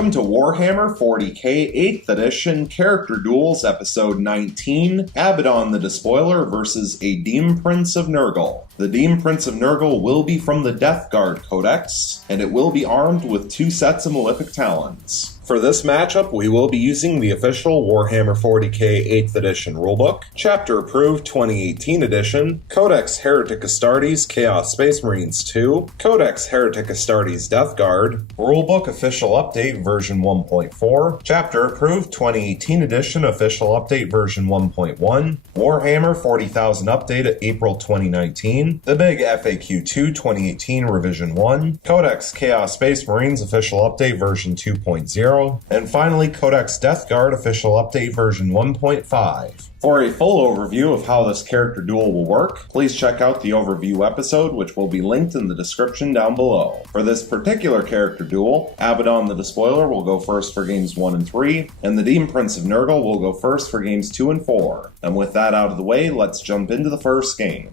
Welcome to Warhammer 40k 8th edition Character Duels episode 19, Abaddon the Despoiler versus a Demon Prince of Nurgle. The Demon Prince of Nurgle will be from the Death Guard Codex, and it will be armed with 2 sets of malefic talons. For this matchup, we will be using the official Warhammer 40k 8th edition rulebook, Chapter Approved 2018 edition, Codex Heretic Astartes Chaos Space Marines 2, Codex Heretic Astartes Death Guard, Rulebook Official Update version 1.4, Chapter Approved 2018 edition Official Update version 1.1, Warhammer 40,000 Update April 2019, The Big FAQ 2 2018 Revision 1, Codex Chaos Space Marines Official Update version 2.0, and finally Codex Death Guard Official Update version 1.5. For a full overview of how this character duel will work, please check out the overview episode, which will be linked in the description down below. For this particular character duel, Abaddon the Despoiler will go first for games 1 and 3, and the Demon Prince of Nurgle will go first for games 2 and 4. And with that out of the way, let's jump into the first game.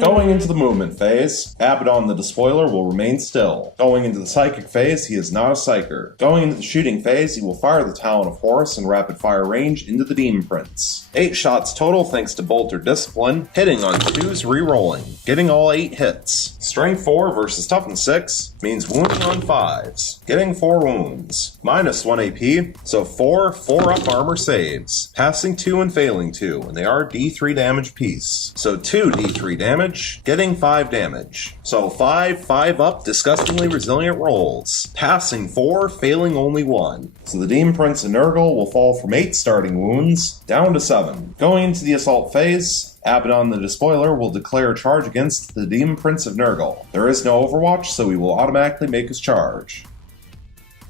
Going into the movement phase, Abaddon the Despoiler will remain still. Going into the psychic phase, he is not a psyker. Going into the shooting phase, he will fire the Talon of Horus in rapid fire range into the Demon Prince. 8 shots total thanks to Bolt or Discipline, hitting on 2s re-rolling, getting all 8 hits. Strength 4 versus Toughness 6 means wounding on 5s, getting 4 wounds. Minus 1 AP, so 4 4-up armor saves, passing 2 and failing 2, and they are D3 damage piece. So 2 D3 damage, getting 5 damage. So 5 up disgustingly resilient rolls, passing 4, failing only 1. So the Demon Prince of Nurgle will fall from 8 starting wounds down to 7. Going into the assault phase, Abaddon the Despoiler will declare a charge against the Demon Prince of Nurgle. There is no Overwatch, so he will automatically make his charge.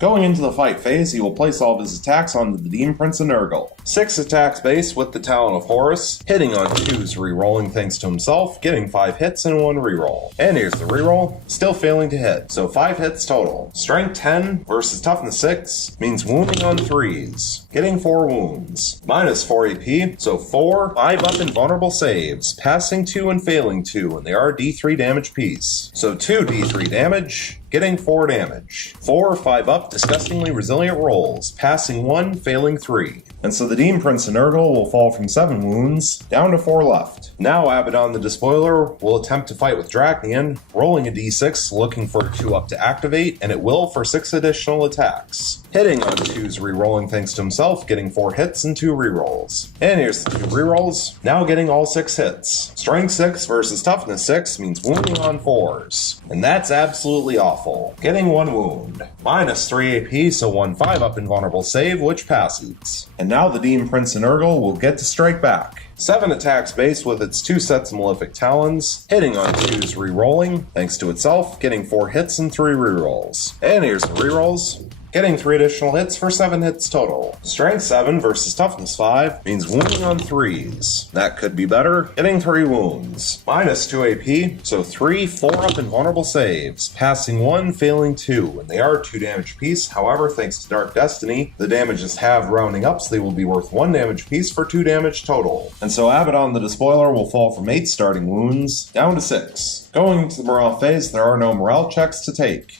Going into the fight phase, he will place all of his attacks onto the Demon Prince of Nurgle. 6 attacks base with the Talon of Horus, hitting on 2s re-rolling thanks to himself, getting 5 hits and 1 re-roll. And here's the re-roll, still failing to hit, so 5 hits total. Strength 10 versus Toughness 6 means wounding on 3s, getting 4 wounds. Minus 4 AP, so 4 5 up invulnerable saves, passing 2 and failing 2, and they are D3 damage piece. So 2 D3 damage, getting 4 damage. 4 5 up disgustingly resilient rolls, passing 1, failing 3. And so the Demon Prince of Nurgle will fall from 7 wounds, down to 4 left. Now Abaddon the Despoiler will attempt to fight with Dracnian, rolling a d6, looking for a 2 up to activate, and it will for 6 additional attacks. Hitting on 2s re-rolling thanks to himself, getting 4 hits and 2 re-rolls. And here's the 2 re-rolls, now getting all 6 hits. Strength 6 versus Toughness 6 means wounding on 4s. And that's absolutely awful. Getting 1 wound. Minus 3 AP, so 1 5-up invulnerable save, which passes. And now the Demon Prince of Nurgle will get to strike back. 7 attacks base with its 2 sets of malefic talons, hitting on 2s re-rolling, thanks to itself, getting 4 hits and 3 re-rolls. And here's the re-rolls, getting 3 additional hits for 7 hits total. Strength 7 versus Toughness 5 means wounding on 3s. That could be better, getting 3 wounds. Minus 2 AP, so 3 4-up invulnerable saves, passing 1, failing 2, and they are 2 damage piece. However, thanks to Dark Destiny, the damage is halved rounding up, so they will be worth 1 damage piece for 2 damage total. And so Abaddon the Despoiler will fall from 8 starting wounds, down to 6. Going into the morale phase, there are no morale checks to take.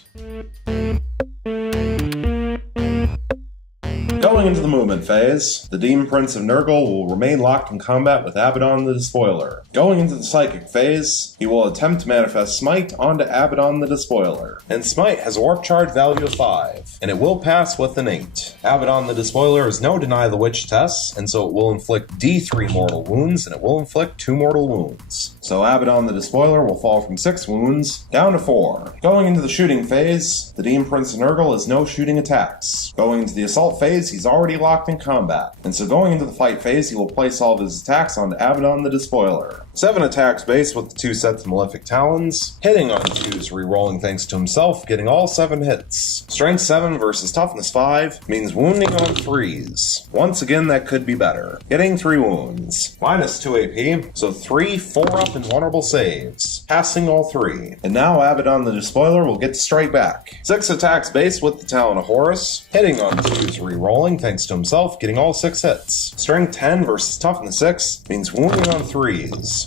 Going into the movement phase, the Demon Prince of Nurgle will remain locked in combat with Abaddon the Despoiler. Going into the psychic phase, he will attempt to manifest Smite onto Abaddon the Despoiler. And Smite has a warp charge value of 5, and it will pass with an 8. Abaddon the Despoiler is no Deny the Witch tests, and so it will inflict D3 mortal wounds, and it will inflict 2 mortal wounds. So Abaddon the Despoiler will fall from 6 wounds, down to 4. Going into the shooting phase, the Demon Prince of Nurgle has no shooting attacks. Going into the assault phase, he's already locked in combat. And so going into the fight phase, he will place all of his attacks onto Abaddon the Despoiler. 7 attacks base with the 2 sets of malefic talons, hitting on 2s re-rolling thanks to himself, getting all 7 hits. Strength 7 versus Toughness 5 means wounding on 3s. Once again, that could be better. Getting 3 wounds. Minus 2 AP, so 3 4-up invulnerable saves, passing all 3. And now Abaddon the Despoiler will get to strike back. 6 attacks base with the Talon of Horus, hitting on 2s re-rolling thanks to himself, getting all 6 hits. Strength 10 versus Toughness 6 means wounding on 3s.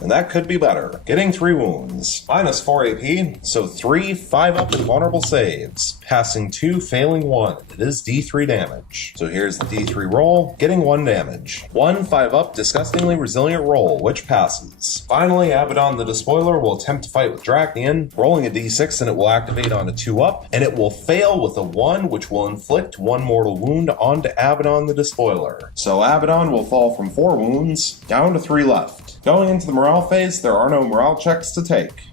and that could be better. Getting 3 wounds. Minus 4 AP, so 3 5-up invulnerable saves. Passing 2, failing 1. It is D3 damage. So here's the D3 roll, getting 1 damage. 1 5-up disgustingly resilient roll, which passes. Finally, Abaddon the Despoiler will attempt to fight with Dracknian, rolling a D6 and it will activate on a 2-up, and it will fail with a 1, which will inflict 1 mortal wound onto Abaddon the Despoiler. So Abaddon will fall from 4 wounds down to 3 left. Going into the morale phase, there are no morale checks to take.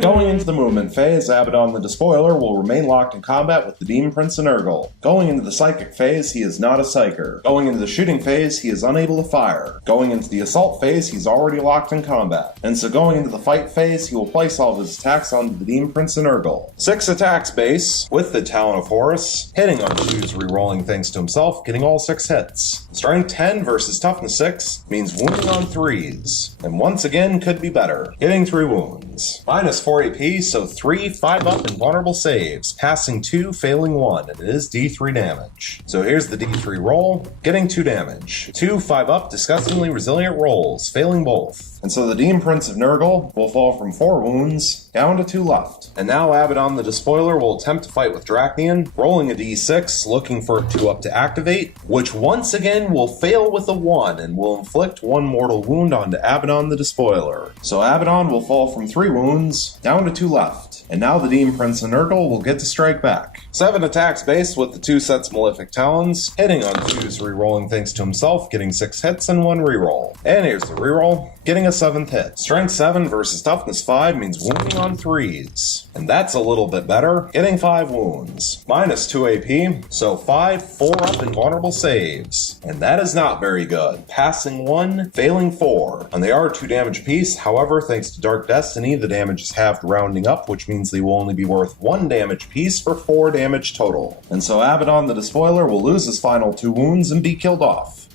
Going into the movement phase, Abaddon the Despoiler will remain locked in combat with the Demon Prince of Nurgle. Going into the psychic phase, he is not a psyker. Going into the shooting phase, he is unable to fire. Going into the assault phase, he's already locked in combat. And so going into the fight phase, he will place all of his attacks onto the Demon Prince of Nurgle. 6 attacks base, with the Talon of Horus, hitting on 2s, rerolling thanks to himself, getting all 6 hits. Strength 10 versus toughness 6 means wounding on 3s, and once again could be better, getting 3 wounds. Minus 4 AP, so 3 5-up invulnerable saves, passing 2, failing 1, and it is D3 damage. So here's the D3 roll, getting 2 damage. 2 5-up disgustingly resilient rolls, failing both. And so the Demon Prince of Nurgle will fall from 4 wounds down to 2 left. And now Abaddon the Despoiler will attempt to fight with Dracknian, rolling a D6, looking for a 2-up to activate, which once again will fail with a 1 and will inflict 1 mortal wound onto Abaddon the Despoiler. So Abaddon will fall from 3 wounds down to 2 left. And now the Demon Prince of Nurgle will get to strike back. 7 attacks base with the 2 sets Malefic Talons, hitting on 2s, rerolling thanks to himself, getting 6 hits and 1 reroll. And here's the reroll, getting a 7th hit. Strength 7 versus toughness 5 means wounding on 3s. And that's a little bit better, getting 5 wounds. Minus 2 AP, so 5 4-up invulnerable saves. And that is not very good. Passing 1, failing 4. And they are 2 damage apiece, however, thanks to Dark Destiny, the damage is halved rounding up, which means they will only be worth 1 damage piece for 4 damage total. And so Abaddon the Despoiler will lose his final 2 wounds and be killed off.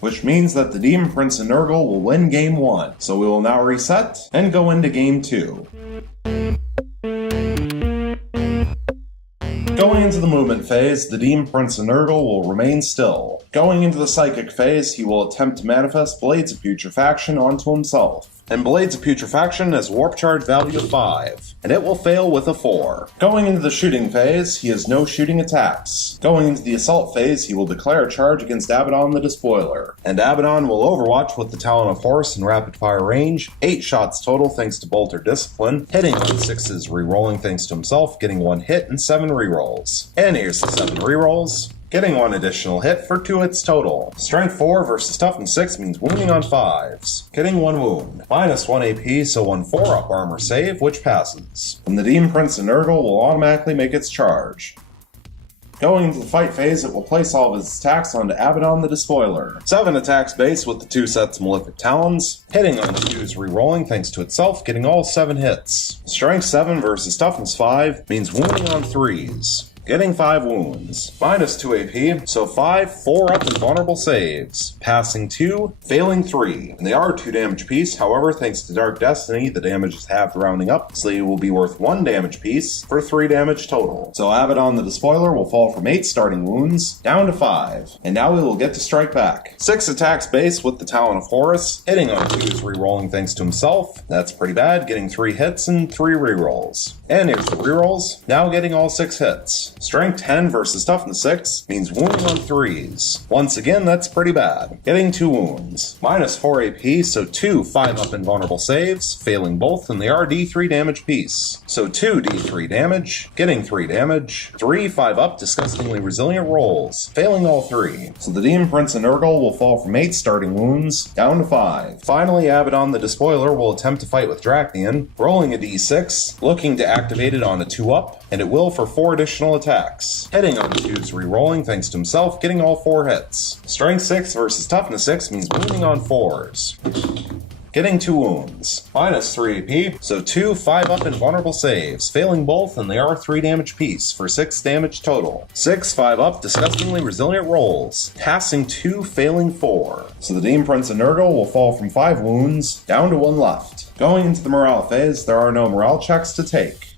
Which means that the Demon Prince of Nurgle will win Game 1. So we will now reset and go into Game 2. Going into the movement phase, the Demon Prince of Nurgle will remain still. Going into the psychic phase, he will attempt to manifest Blades of Putrefaction onto himself. And Blades of Putrefaction has warp charge value of 5, and it will fail with a 4. Going into the shooting phase, he has no shooting attacks. Going into the assault phase, he will declare a charge against Abaddon the Despoiler. And Abaddon will overwatch with the Talon of Horus in rapid fire range, 8 shots total thanks to Bolt or Discipline, hitting on 6s, rerolling thanks to himself, getting 1 hit and 7 rerolls. And here's the 7 rerolls, getting 1 additional hit for 2 hits total. Strength 4 versus toughness 6 means wounding on 5s, getting 1 wound. Minus 1 AP, so 1 4-up armor save, which passes. And the Demon Prince of Nurgle will automatically make its charge. Going into the fight phase, it will place all of its attacks onto Abaddon the Despoiler. 7 attacks base with the 2 sets Malefic Talons, hitting on 2s, rerolling thanks to itself, getting all 7 hits. Strength 7 versus toughness 5 means wounding on 3s, getting 5 wounds. Minus 2 AP, so 5 4-up invulnerable saves. Passing 2, failing 3. And they are 2 damage piece, however, thanks to Dark Destiny, the damage is halved rounding up, so they will be worth 1 damage piece for 3 damage total. So Abaddon the Despoiler will fall from 8 starting wounds down to 5. And now he will get to strike back. 6 attacks base with the Talon of Horus, hitting on 2s, rerolling thanks to himself. That's pretty bad, getting 3 hits and 3 rerolls. And here's the rerolls, now getting all 6 hits. Strength 10 versus toughness 6 means wounding on 3s. Once again, that's pretty bad, getting 2 wounds. Minus 4 AP, so 2 5-up invulnerable saves, failing both, and they are D3 damage piece. So 2 D3 damage, getting 3 damage, 3 5-up disgustingly resilient rolls, failing all 3. So the Demon Prince of Nurgle will fall from 8 starting wounds down to 5. Finally, Abaddon the Despoiler will attempt to fight with Dracknian, rolling a D6, looking to activate it on a 2-up, and it will for 4 additional attacks. Hitting on 2s, rerolling thanks to himself, getting all 4 hits. Strength 6 versus toughness 6 means wounding on 4s, getting 2 wounds. Minus 3 AP, so 2 5-up invulnerable saves, failing both, and they are 3 damage piece for 6 damage total. 6 5-up disgustingly resilient rolls, passing 2, failing 4. So the Demon Prince of Nurgle will fall from 5 wounds down to 1 left. Going into the morale phase, there are no morale checks to take.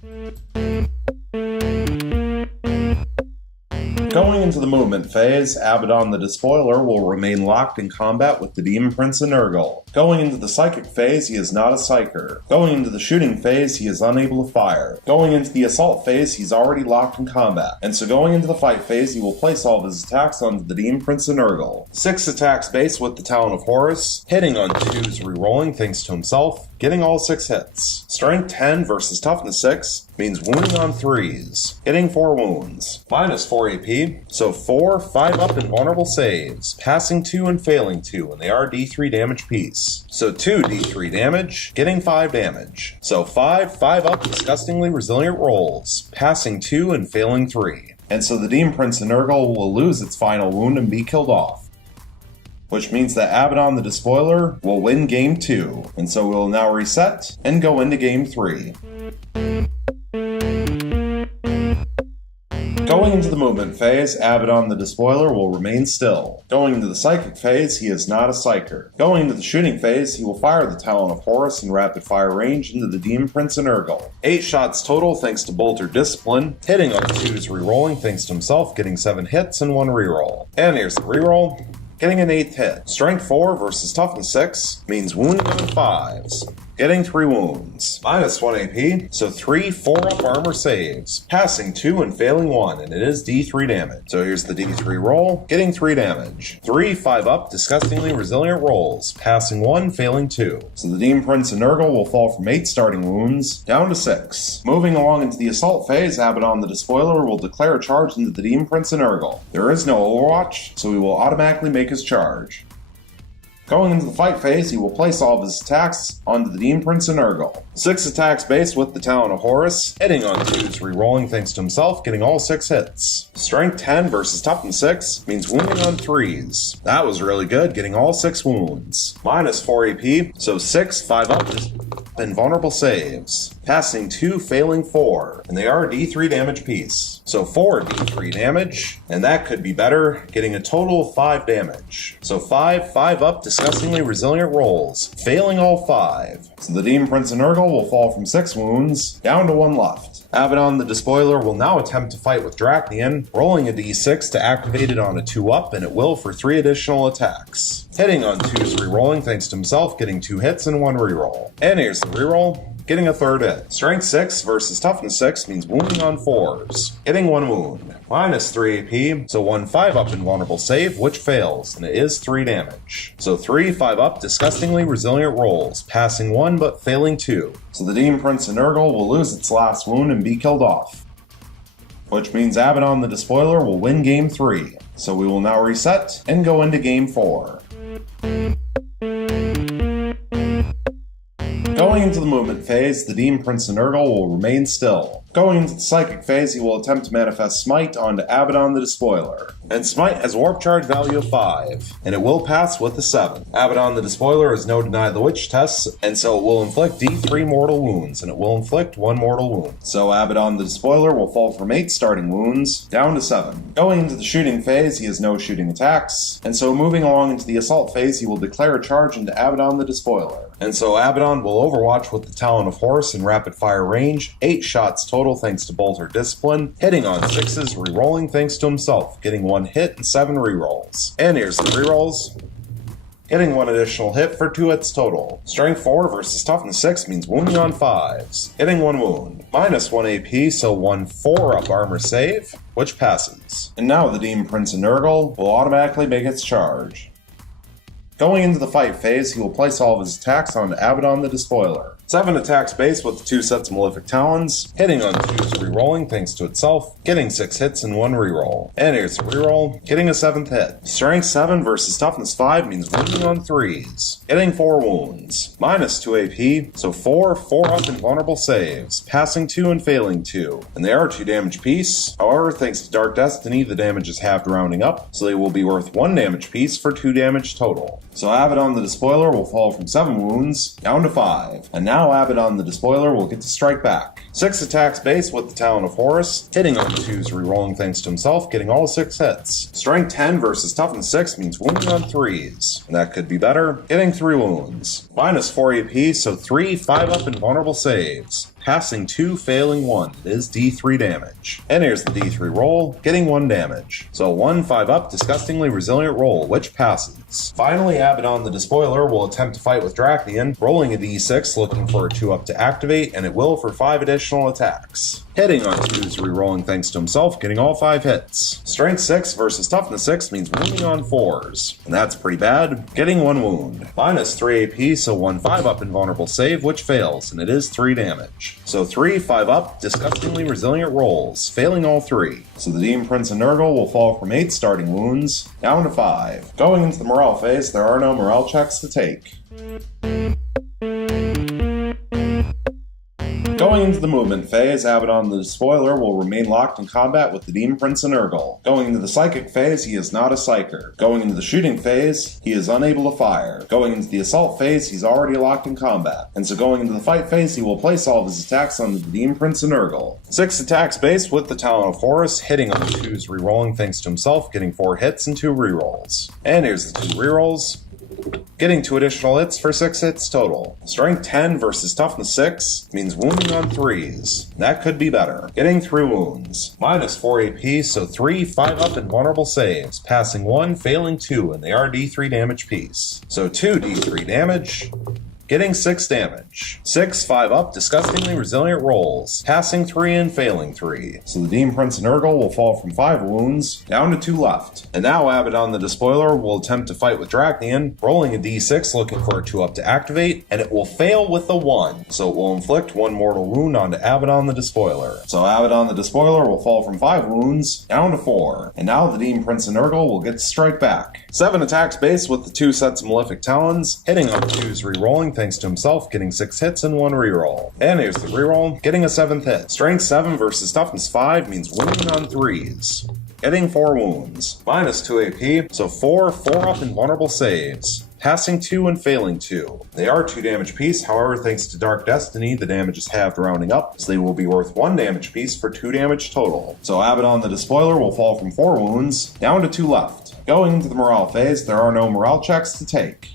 Going into the movement phase, Abaddon the Despoiler will remain locked in combat with the Demon Prince and Nurgle. Going into the psychic phase, he is not a psyker. Going into the shooting phase, he is unable to fire. Going into the assault phase, he's already locked in combat. And so going into the fight phase, he will place all of his attacks onto the Demon Prince and Nurgle. 6 attacks base with the Talon of Horus, hitting on 2s rerolling thanks to himself, getting all 6 hits. Strength 10 versus Toughness 6 means wounding on 3s, hitting 4 wounds. Minus 4 AP, so 4 5 up invulnerable saves, passing 2 and failing 2, and they are D3 damage piece. So 2 D3 damage, getting 5 damage. So 5 5 up disgustingly resilient rolls, passing 2 and failing 3. And so the Demon Prince and Nurgle will lose its final wound and be killed off, which means that Abaddon the Despoiler will win Game 2, and so we'll now reset and go into Game 3. Going into the movement phase, Abaddon the Despoiler will remain still. Going into the psychic phase, he is not a psyker. Going into the shooting phase, he will fire the Talon of Horus in rapid fire range into the Demon Prince and Nurgle. 8 shots total thanks to Bolt or Discipline, hitting on 2s rerolling thanks to himself, getting 7 hits and 1 reroll. And here's the reroll, getting an 8th hit. Strength 4 versus Toughness 6 means wounding on 5s, getting 3 wounds. Minus 1 AP, so 3 4-up armor saves, passing 2 and failing 1, and it is D3 damage. So here's the D3 roll, getting 3 damage. 3 5-up disgustingly resilient rolls, passing 1, failing 2. So the Demon Prince and Nurgle will fall from 8 starting wounds down to 6. Moving along into the assault phase, Abaddon the Despoiler will declare a charge into the Demon Prince and Nurgle. There is no Overwatch, so he will automatically make his charge. Going into the fight phase, he will place all of his attacks onto the Demon Prince and Nurgle. 6 attacks base with the Talon of Horus, hitting on 2s rerolling thanks to himself, getting all 6 hits. Strength 10 versus Toughness 6 means wounding on 3s. That was really good, getting all 6 wounds. Minus 4 AP, so 6 5 up invulnerable saves, passing 2, failing 4, and they are D3 damage piece. So 4 D3 damage, and that could be better, getting a total of 5 damage. So 5 5 up disgustingly resilient rolls, failing all 5. So the Demon Prince and Nurgle will fall from 6 wounds down to 1 left. Abaddon the Despoiler will now attempt to fight with Dracnian, rolling a d6 to activate it on a 2-up, and it will for 3 additional attacks. Hitting on 2s rerolling thanks to himself, getting 2 hits and 1 reroll. And here's the reroll, getting a 3rd hit. Strength 6 versus Toughness 6 means wounding on 4s, hitting 1 wound. Minus 3 AP, so 1 5-up invulnerable save, which fails, and it is 3 damage. So 3 5-up disgustingly resilient rolls, passing 1 but failing 2. So the Demon Prince and Nurgle will lose its last wound and be killed off, which means Abaddon the Despoiler will win Game 3. So we will now reset and go into Game 4. Going into the movement phase, the Demon Prince and Nurgle will remain still. Going into the psychic phase, he will attempt to manifest Smite onto Abaddon the Despoiler. And Smite has a warp charge value of 5, and it will pass with a 7. Abaddon the Despoiler is no deny the witch tests, and so it will inflict D3 mortal wounds, and it will inflict 1 mortal wound. So Abaddon the Despoiler will fall from 8 starting wounds down to 7. Going into the shooting phase, he has no shooting attacks, and so moving along into the assault phase, he will declare a charge into Abaddon the Despoiler. And so Abaddon will overwatch with the Talon of Horus in rapid fire range, 8 shots total thanks to Bolt or Discipline, hitting on 6s, rerolling thanks to himself, getting 1 hit and 7 rerolls. And here's the rerolls, getting 1 additional hit for 2 hits total. Strength 4 versus Toughness 6 means wounding on 5s, hitting 1 wound. Minus 1 AP, so 1 4-up armor save, which passes. And now the Demon Prince and Nurgle will automatically make its charge. Going into the fight phase, he will place all of his attacks onto Abaddon the Despoiler. 7 attacks base with 2 sets of Malefic Talons, hitting on 2s rerolling thanks to itself, getting 6 hits and 1 reroll. And here's the reroll, getting a 7th hit. Strength 7 versus Toughness 5 means wounding on 3s, getting 4 wounds. Minus 2 AP, so 4 4-up invulnerable saves, passing 2 and failing 2. And they are 2 damage piece. However, thanks to Dark Destiny, the damage is halved rounding up, so they will be worth 1 damage piece for 2 damage total. So Abaddon the Despoiler will fall from 7 wounds down to 5. And now Abaddon the Despoiler will get to strike back. 6 attacks base with the Talon of Horus, hitting on 2s rerolling thanks to himself, getting all 6 hits. Strength 10 versus Toughness 6 means wounding on 3s. And that could be better, getting 3 wounds. Minus 4 AP, so 3 5-up invulnerable saves, passing 2, failing 1. It is D3 damage. And here's the D3 roll, getting 1 damage. So 1 5 up, disgustingly resilient roll, which passes. Finally, Abaddon the Despoiler will attempt to fight with Drachthian, rolling a D6, looking for a 2 up to activate, and it will for 5 additional attacks. Hitting on 2s, rerolling thanks to himself, getting all 5 hits. Strength 6 versus Toughness 6 means wounding on 4s, and that's pretty bad, getting 1 wound. Minus 3 AP, so 1 5 up invulnerable save, which fails, and it is 3 damage. So 3 5 up, disgustingly resilient rolls, failing all 3. So the Demon Prince of Nurgle will fall from 8 starting wounds, down to 5. Going into the morale phase, there are no morale checks to take. Going into the movement phase, Abaddon the Despoiler will remain locked in combat with the Demon Prince of Nurgle. Going into the psychic phase, he is not a psyker. Going into the shooting phase, he is unable to fire. Going into the assault phase, he's already locked in combat. And so going into the fight phase, he will place all of his attacks on the Demon Prince of Nurgle. 6 attacks base with the Talon of Horus, hitting on 2s, rerolling thanks to himself, getting 4 hits and 2 rerolls. And here's the 2 rerolls, getting 2 additional hits for 6 hits total. Strength 10 versus Toughness 6 means wounding on 3s. That could be better. Getting 3 wounds. Minus 4 AP, so 3 5 up invulnerable saves. Passing 1, failing 2, and they are D3 damage piece. So 2 D3 damage. Getting 6 damage. 6 5 up, disgustingly resilient rolls. Passing 3 and failing 3. So the Demon Prince of Nurgle will fall from 5 wounds, down to 2 left. And now Abaddon the Despoiler will attempt to fight with Drachthian, rolling a D6, looking for a 2 up to activate, and it will fail with a 1. So it will inflict 1 mortal wound onto Abaddon the Despoiler. So Abaddon the Despoiler will fall from 5 wounds, down to 4. And now the Demon Prince of Nurgle will get to strike back. 7 attacks base with the 2 sets of Malefic Talons, hitting on 2s, rerolling thanks to himself, getting 6 hits and 1 reroll. And here's the reroll, getting a 7th hit. Strength 7 versus Toughness 5 means wounding on 3s. Getting 4 wounds. Minus 2 AP, so 4 up invulnerable saves. Passing 2 and failing 2. They are 2 damage piece, however thanks to Dark Destiny, the damage is halved rounding up, so they will be worth 1 damage piece for 2 damage total. So Abaddon the Despoiler will fall from 4 wounds, down to 2 left. Going into the morale phase, there are no morale checks to take.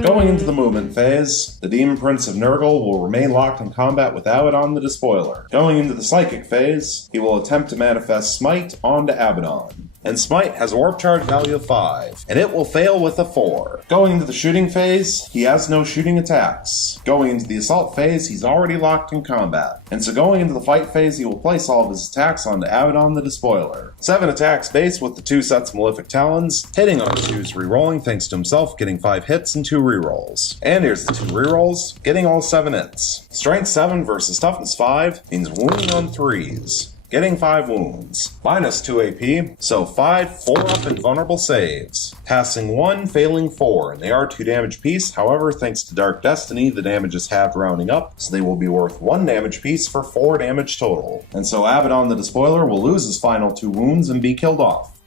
Going into the movement phase, the Demon Prince of Nurgle will remain locked in combat with Abaddon the Despoiler. Going into the psychic phase, he will attempt to manifest Smite onto Abaddon. And Smite has a warp charge value of 5, and it will fail with a 4. Going into the shooting phase, he has no shooting attacks. Going into the assault phase, he's already locked in combat. And so going into the fight phase, he will place all of his attacks onto Abaddon the Despoiler. 7 attacks base with the 2 sets of Malefic Talons, hitting on 2s, rerolling thanks to himself, getting 5 hits and 2 rerolls. And here's the 2 rerolls, getting all 7 hits. Strength 7 versus Toughness 5 means wounding on 3s. Getting 5 wounds. Minus 2 AP, so 5 4 up invulnerable saves. Passing 1, failing 4, and they are 2 damage piece, however thanks to Dark Destiny the damage is halved rounding up, so they will be worth 1 damage piece for 4 damage total. And so Abaddon the Despoiler will lose his final 2 wounds and be killed off.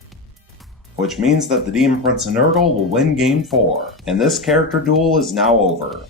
Which means that the Demon Prince of Nurgle will win Game 4, and this character duel is now over.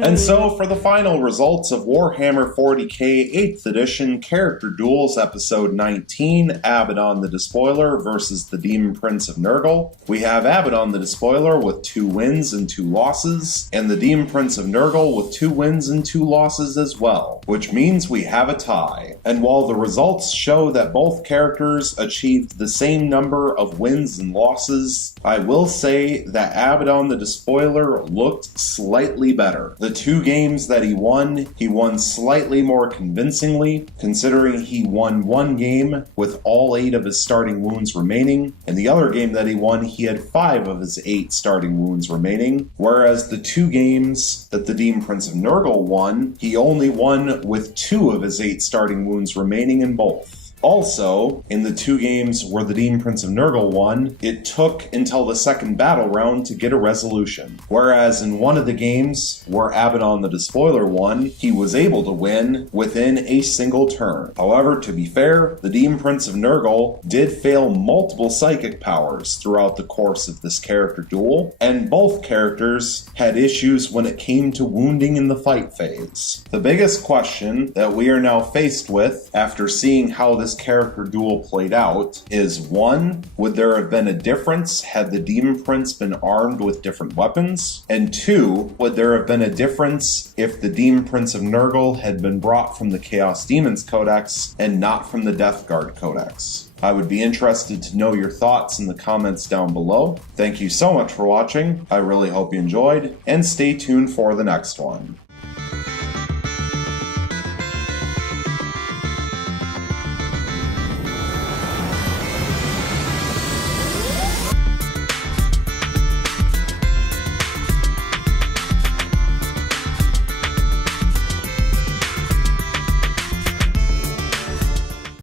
And so, for the final results of Warhammer 40k 8th edition Character Duels Episode 19, Abaddon the Despoiler versus the Demon Prince of Nurgle, we have Abaddon the Despoiler with 2 wins and 2 losses, and the Demon Prince of Nurgle with 2 wins and 2 losses as well, which means we have a tie. And while the results show that both characters achieved the same number of wins and losses, I will say that Abaddon the Despoiler looked slightly better. The 2 games that he won slightly more convincingly, considering he won 1 game with all 8 of his starting wounds remaining, and the other game that he won, he had 5 of his 8 starting wounds remaining, whereas the 2 games that the Demon Prince of Nurgle won, he only won with 2 of his 8 starting wounds remaining in both. Also, in the 2 games where the Demon Prince of Nurgle won, it took until the second battle round to get a resolution. Whereas in one of the games where Abaddon the Despoiler won, he was able to win within a single turn. However, to be fair, the Demon Prince of Nurgle did fail multiple psychic powers throughout the course of this character duel, and both characters had issues when it came to wounding in the fight phase. The biggest question that we are now faced with, after seeing how this this character duel played out is 1. Would there have been a difference had the Demon Prince been armed with different weapons? And 2. Would there have been a difference if the Demon Prince of Nurgle had been brought from the Chaos Demons Codex and not from the Death Guard Codex? I would be interested to know your thoughts in the comments down below. Thank you so much for watching. I really hope you enjoyed, and stay tuned for the next one.